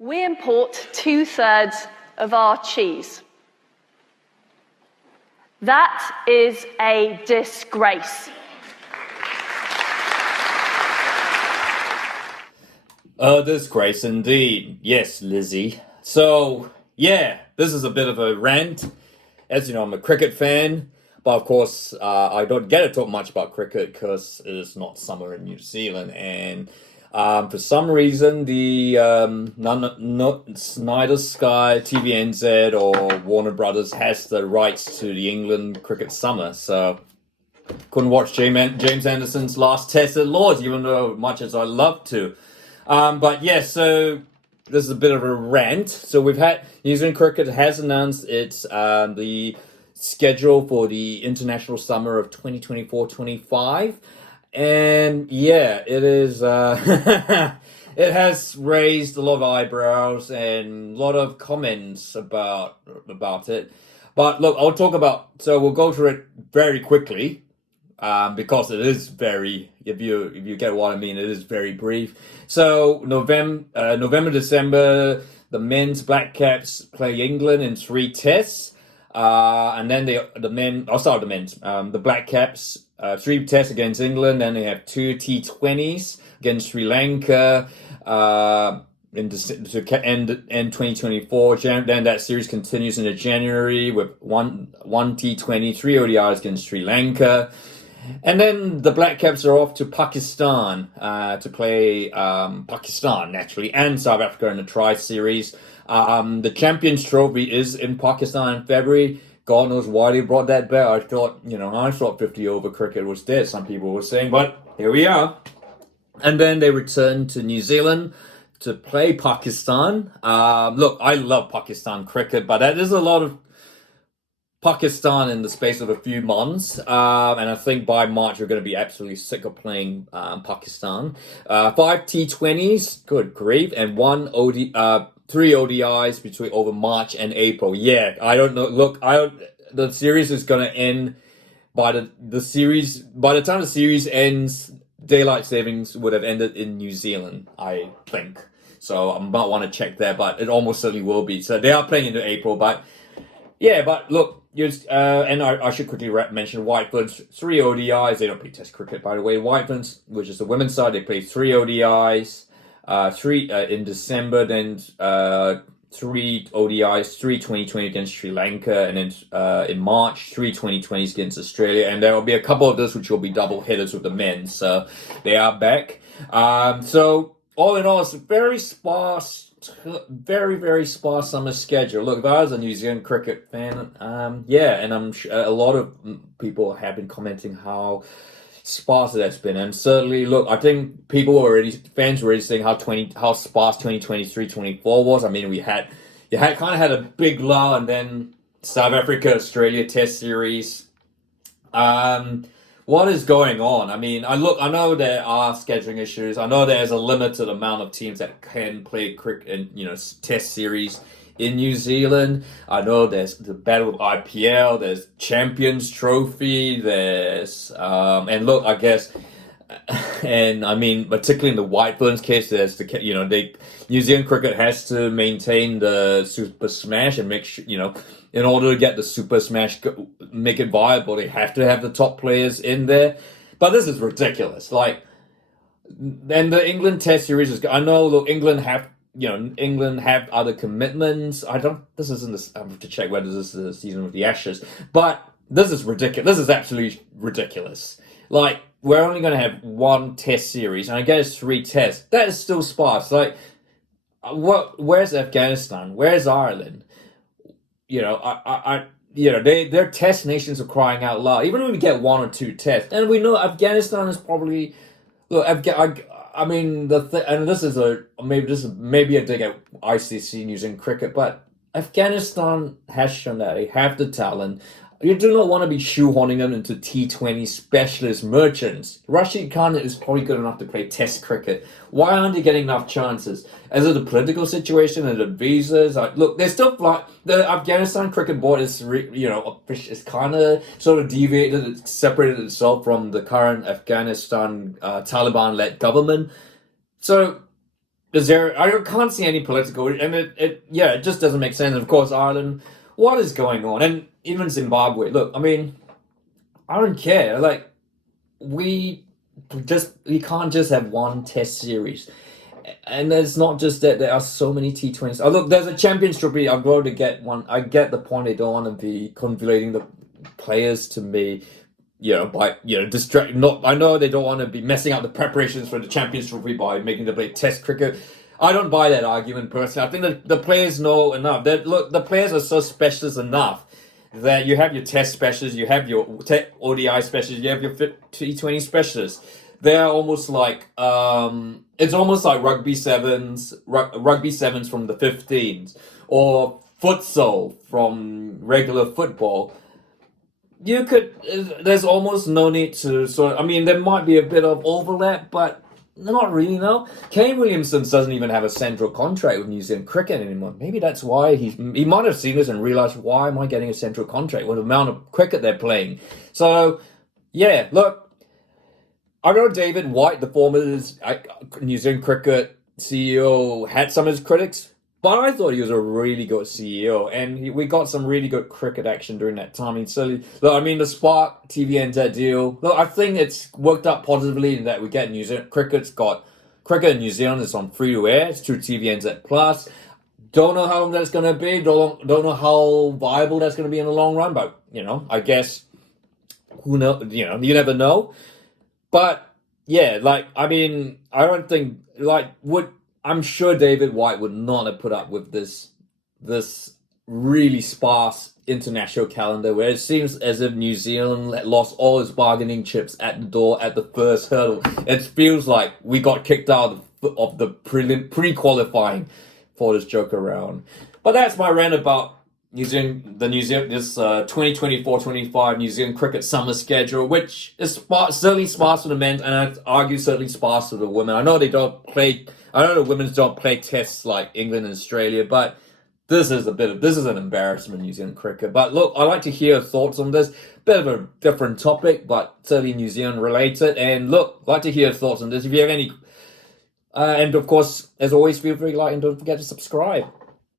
We import 2/3 of our cheese. That is a disgrace. A disgrace indeed. Yes, Lizzie. So, yeah, this is a bit of a rant. As you know, I'm a cricket fan, but of course, I don't get to talk much about cricket because it is not summer in New Zealand. And for some reason, the neither Sky, TVNZ, or Warner Brothers has the rights to the England cricket summer. So, couldn't watch James Anderson's last test at Lords, even though much as I love to. But yeah, so this is a bit of a rant. So we've had New Zealand Cricket has announced its the schedule for the international summer of 2024-25, and yeah, it is. It has raised a lot of eyebrows and a lot of comments about it. But look, I'll talk about. So we'll go through it very quickly. Because it is very, if you get what I mean, it is very brief. So November, December, the men's Black Caps play England in 3 tests, and then the Black Caps 3 tests against England. Then they have 2 T20s against Sri Lanka. To end 2024. Then that series continues into January with one T20, 3 ODIs against Sri Lanka. And then the Black Caps are off to Pakistan to play Pakistan, naturally, and South Africa in the Tri-Series. The Champions Trophy is in Pakistan in February. God knows why they brought that back. I thought 50 over cricket was dead, some people were saying, but here we are. And then they return to New Zealand to play Pakistan. Look, I love Pakistan cricket, but that is a lot of Pakistan in the space of a few months, and I think by March we're going to be absolutely sick of playing Pakistan. 5 T20s, good grief, and 3 ODIs between over March and April. Yeah, I don't know. Look, the series is going to end by the time the series ends. Daylight savings would have ended in New Zealand, I think. So I might want to check there, but it almost certainly will be. So they are playing into April, but yeah, but look. And I should quickly mention White Ferns, 3 ODIs. They don't play Test cricket, by the way. White Ferns, which is the women's side, they play 3 ODIs, 3 in December, then 3 ODIs, 3 2020 against Sri Lanka, and then in March, 3 2020s against Australia. And there will be a couple of those which will be double hitters with the men. So they are back. So all in all, it's a very sparse. Very, very sparse summer schedule. Look, if I was a New Zealand cricket fan, and I'm sure a lot of people have been commenting how sparse that's been, and certainly, look, I think fans were already saying how sparse 2023-24 was. I mean, you had kind of had a big lull, and then South Africa, Australia Test series. What is going on? I mean, I know there are scheduling issues. I know there's a limited amount of teams that can play cricket and, Test series in New Zealand. I know there's the Battle of IPL, there's Champions Trophy, there's, and look, I guess, and I mean, particularly in the White Ferns case, there's New Zealand cricket has to maintain the Super Smash and make sure, in order to get the Super Smash, make it viable, they have to have the top players in there. But this is ridiculous. Like, then the England Test series is. I know, look, England have other commitments. I have to check whether this is the season with the Ashes. But this is ridiculous. This is absolutely ridiculous. Like, we're only going to have 1 Test series, and I guess 3 tests. That is still sparse. Like, where's Afghanistan? Where's Ireland? Their test nations are crying out loud. Even when we get 1 or 2 tests, and we know Afghanistan is probably I mean and this is maybe a dig at ICC using cricket, but Afghanistan has shown that they have the talent. You do not want to be shoehorning them into T20 specialist merchants. Rashid Khan is probably good enough to play Test cricket. Why aren't they getting enough chances? Is it the political situation and the visas? Look, they're still the Afghanistan cricket board is kind of sort of deviated, separated itself from the current Afghanistan Taliban-led government. So is there? I can't see any political, and it just doesn't make sense. Of course, Ireland, what is going on? And even Zimbabwe. Look, I mean, I don't care. Like we we can't just have one Test series. And it's not just that there are so many T20s. Oh, look, there's a Champions Trophy. I'm going to get one. I get the point. They don't want to be convoluting the players to me, by distract. Not, I know they don't want to be messing up the preparations for the Champions Trophy by making them play Test cricket. I don't buy that argument personally. I think that the players know enough. That look, the players are so specialist enough that you have your Test specialists, you have your ODI specialists, you have your T20 specialists. They're almost like it's almost like rugby sevens from the 15s or futsal from regular football. There's almost no need to I mean, there might be a bit of overlap, but not really, no. Kane Williamson doesn't even have a central contract with New Zealand cricket anymore. Maybe that's why he might have seen this and realized, why am I getting a central contract with the amount of cricket they're playing? So, yeah, look, I know David White, the former New Zealand cricket CEO, had some of his critics, but I thought he was a really good CEO, and we got some really good cricket action during that time. The Spark TVNZ deal. Look, I think it's worked out positively in that we get New Zealand cricket's got cricket in New Zealand is on free to air. It's through TVNZ Plus. Don't know how long that's going to be. Don't know how viable that's going to be in the long run, but I guess who knows? You never know. But yeah, I don't think I'm sure David White would not have put up with this really sparse international calendar where it seems as if New Zealand lost all its bargaining chips at the door at the first hurdle. It feels like we got kicked out of the pre-qualifying for this joke around. But that's my rant about this 2024-25 New Zealand cricket summer schedule, which is certainly sparse for the men, and I'd argue certainly sparse for the women. I know the women don't play tests like England and Australia, but this is an embarrassment, New Zealand cricket. But look, I'd like to hear your thoughts on this. Bit of a different topic, but certainly New Zealand related. And look, I'd like to hear your thoughts on this. If you have any, and of course, as always, feel free to like and don't forget to subscribe.